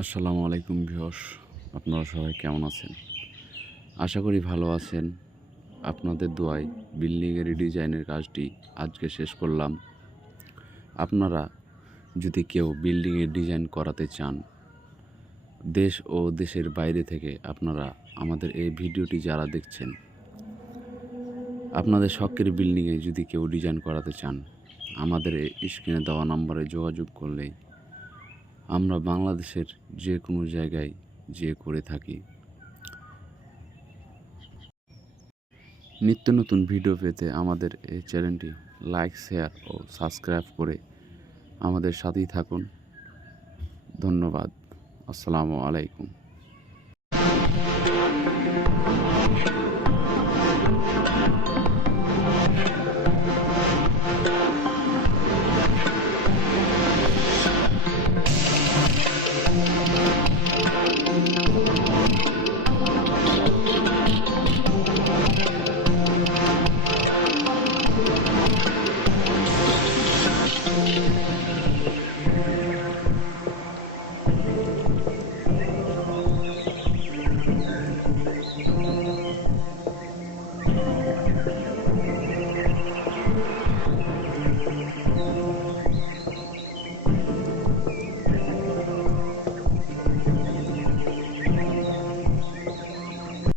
আসসালামু আলাইকুম ভিউয়ার্স, আপনারা সবাই কেমন আছেন? আশা করি ভালো আছেন। আপনাদের দোয়ায় বিল্ডিংয়ের ডিজাইনের কাজটি আজকে শেষ করলাম। আপনারা যদি কেউ বিল্ডিংয়ের ডিজাইন করাতে চান, দেশ ও দেশের বাইরে থেকে আপনারা আমাদের এই ভিডিওটি যারা দেখছেন, আপনাদের শখের বিল্ডিংয়ে যদি কেউ ডিজাইন করাতে চান, আমাদের এই স্ক্রিনে দেওয়া নম্বরে যোগাযোগ করলেই আমরা বাংলাদেশের যে কোনো জায়গায় যেয়ে করে থাকি। নিত্য নতুন ভিডিও পেতে আমাদের এই চ্যানেলটি লাইক, শেয়ার ও সাবস্ক্রাইব করে আমাদের সাথেই থাকুন। ধন্যবাদ। আসসালামু আলাইকুম।